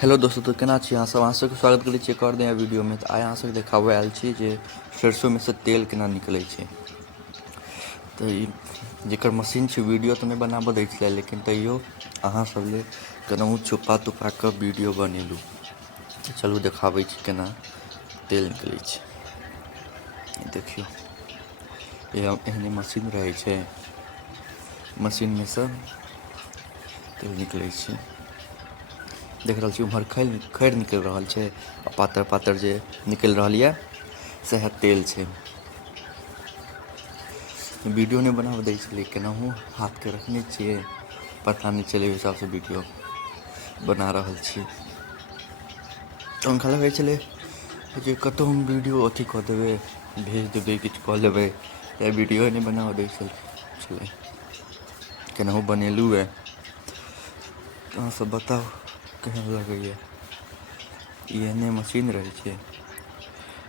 Hello दोस्तों, तो केना छी अहाँ सब। अहाँ सबके स्वागत करै छी एक और नया वीडियो में। तो आइ अहाँ सबके देखाबऽ आयल छी जे सरसों में से तेल केना निकलै छै। तो ई जेकर मशीन छै, वीडियो तो नहीं बनाबऽ दै छलै, लेकिन तैयो अहाँ सब ले केनाहू छुपा तुपा कऽ वीडियो बनेलहुँ। तो चलू देखाबै छी केना तेल निकलै छै। देखियौ, एहने मशीन रहै छै, मशीन में से तेल निकलै छै। देख रहल छी उम्हर खैर निकलि रहल छै, आ पातर पातर जे निकलि रहल यऽ सएह तेल छै। वीडियो नहीं बनाबऽ दै छलै, केनाहू हाथके रखने छियै, पता नहीं चलै, ओहि हिसाबसँ वीडियो बना रहल छी। तऽ हुनका लगै छलै जे कतहु हम वीडियो अथी कऽ देबै, भेज देबै, किछु कऽ लेबै, या वीडियो नहीं बनाबऽ दै छलै। केनाहू बनेलहुँ तऽ अहाँ सब बताउ केहन लगैए। ई एहने मशीन रहै छै।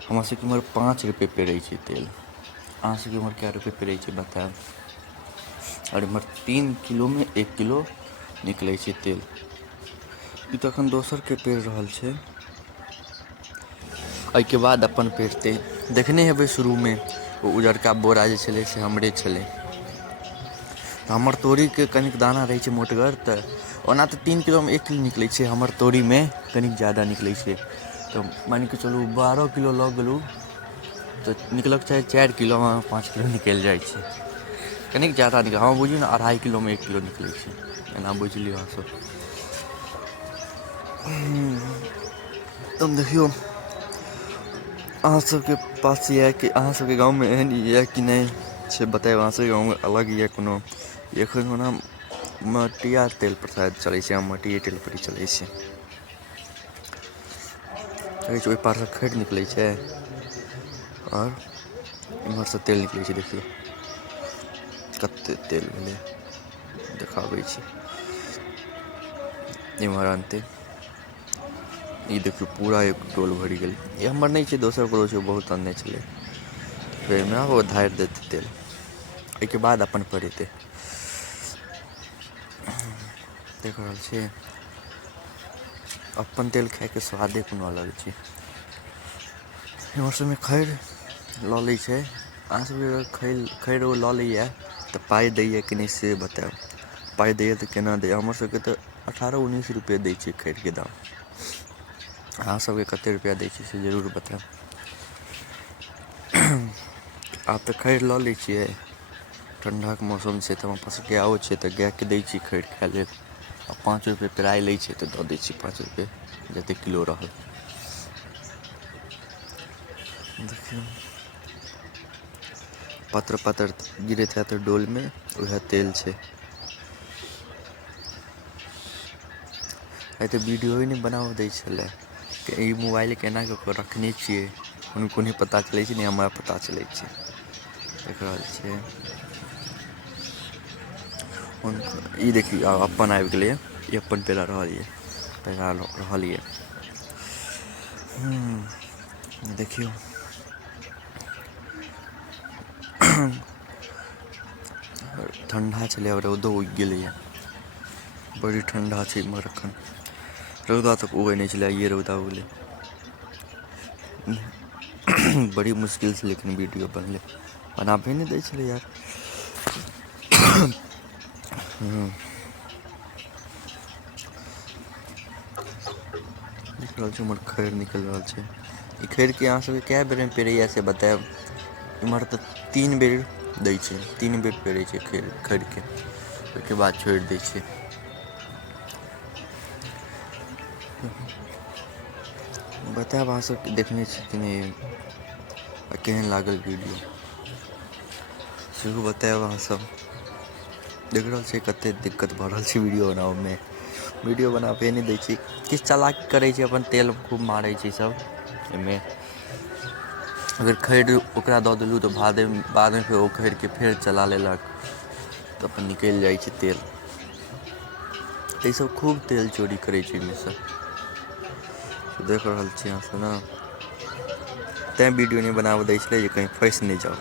हमरा सबके इम्हर 5 रुपये पड़ै छै तेल। अहाँ सबके इम्हर कए रुपये पड़ै छै बतायब। और इम्हर 3 किलो में 1 किलो निकलै छै तेल। ई तऽ एखन दोसरके पड़ि रहल छै। एहिके बाद अपन पेरतै। देखने हेबै शुरूमे ओ उजरका बोरा जे छलै से हमरे छलै। तऽ हमर तोरीके कनिक दाना रहै छै मोटगर, तऽ ओना तऽ 3 किलो में 1 किलो निकलै छै, हमर तोरीमे कनिक ज़्यादा निकलै छै। तऽ मानि कऽ चलू 12 किलो लऽ गेलहुँ तऽ निकलक चाहे 4 किलो, 5 किलो निकलि जाइ छै। कनिक ज़्यादा निकल, हँ बुझियौ ने 2.5 किलो में 1 किलो निकलै छै, एना बुझि लिअ अहाँ सब। तब देखियौ अहाँ सबके पास यऽ कि अहाँ सबके गाँवमे एहन यऽ कि नहीं से बतायब। अहाँ सबके गाँवमे अलग यऽ कोनो। एखन ओना मटिया तेल पर शायद चलै छै, मटिये तेल पर ही चलै छै। देखै छियै ओहि पारसँ खैर निकलै छै, और इम्हरसँ तेल निकलै छै। देखियौ कते तेल भेलै, देखाबै छी। इम्हर आनतै, ई देखियौ पूरा एक डोल भरि गेलै। ई हमर नहीं छै, दोसर ककरो छै, बहुत अनने छलै। फेर एहिमे आब ओ धारि देतै तेल, एहिके बाद अपन पेरेतै। देख रहल छियै, अपन तेल खायके स्वादे कोनो अलग छै। हमर सबमे खैर लऽ लै छै। अहाँ सबके खैर ओ लऽ लैए तऽ पाइ दैए कि नहीं से बतायब। पाइ दैए तऽ केना दैए। हमर सबके तऽ 18-19 रुपये दै छै खैरके दाम। अहाँ सबके कतेक रुपैआ दै छै से जरूर बतायब। आब तऽ खैर लऽ लै छियै, ठण्डाके मौसम छै तऽ हमरा पास गायो छै, तऽ गायके दै छी खैर खाय लेल। आ 5 रुपये पेराइ लै छै तऽ दऽ दै छियै 5 रुपये, जतेक किलो रहल। देखियौ पातर पातर गिरैत हैत डोलमे, उएह तेल छै। आइ तऽ वीडियोए नहीं बनाबऽ दै छलै। ई मोबाइल केना कऽ के रखने छियै, हुनको नहीं पता चलै छै, नहीं हमरा पता चलै छै। देख रहल छियै, ई देखियौ अपन आबि गेलैए। ई अपन पेरा रहल यए, पेरा रहल यए। देखियौ ठण्डा छलै, रौदो उगि गेलैए। बड़ी ठण्डा छै इम्हर एखन। रौदा तक उगै नहीं छलै, आइये रौदा उगलै। बड़ी मुश्किलसँ लेकिन वीडियो बनलै, बनाबहे नहीं दै छलै यार। देख रहल छी उम्हर खैर निकलि रहल छै। ई खैरके अहाँ सबके कए बेरमे पेरैए से बतायब। इम्हर तऽ 3 बेर दै छै, 3 बेर पेरै छै खैरके, ओहिके बाद छोड़ि दै छै। बतायब अहाँ सब देखने छी कि नहीं, आ केहन लागल वीडियो सेहो बतायब अहाँ सब। देख रहल छियै कतेक दिक्कत भऽ रहल छै वीडियो बनाबऽमे। वीडियो बनाबहे नहीं दै छै, किछु चालाकी करै छै, अपन तेल खूब मारै छै सब एहिमे। अगर खैर ओकरा दऽ देलहुँ तऽ बादमे फेर ओ खैरके फेर चला लेलक, तऽ अपन निकलि जाइ छै तेल। ईसभ खूब तेल चोरी करै छै एहिमे सँ, देख रहल छियै अहाँ सब ने। तैँ वीडियो नहीं बनाबऽ दै छलै, जे कहीं फँसि नहीं जाउ।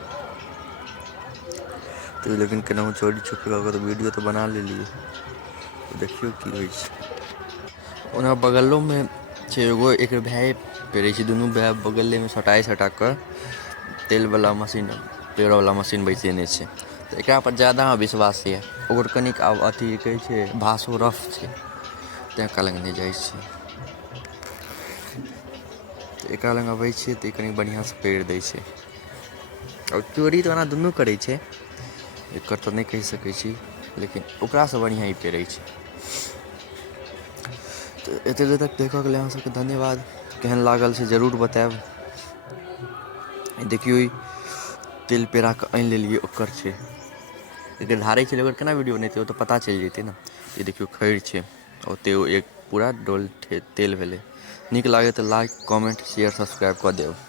तऽ लेकिन केनाहू चोरी छुपे कऽ के तऽ वीडियो तऽ बना लेलियै। देखियौ की होइ छै। ओना बगलों में छै एगो एक भाय पेरे छै, दुनू भाय बगले में सटा कर तेल वाला मशीन पेड़ वाला मशीन बैसेने छै। तो एकरा पर ज़्यादा विश्वास है, ओकर कनिक आब अथी कहै छै भाषो रफ छै, तेँ एकरा लग नहीं जाइ छियै। तो एकरा लग अबै छियै तऽ कनी बढ़िआँसँ पेड़ दै छै। और चोरी तो ओना दुनू करै छै, एकर तो नहीं कहि सकै छी, लेकिन ओकरासँ बढ़िआँ ई पेरै छै। तो एते देर तक देखऽ के लिए अहाँ सबके धन्यवाद। केहन लागल छै जरूर बताएब। देखियौ ई तेल पेरा के आनि लेलियै, ओकर छै एकर धारै छलै, ओकर केना वीडियो बनेतै, ओ तऽ पता चलि जेतै ने। ये देखियौ खैर छै, ओते एक पूरा डोल तेल भेलै। नीक लागे तऽ लाइक कमेंट शेयर सब्सक्राइब कऽ देब।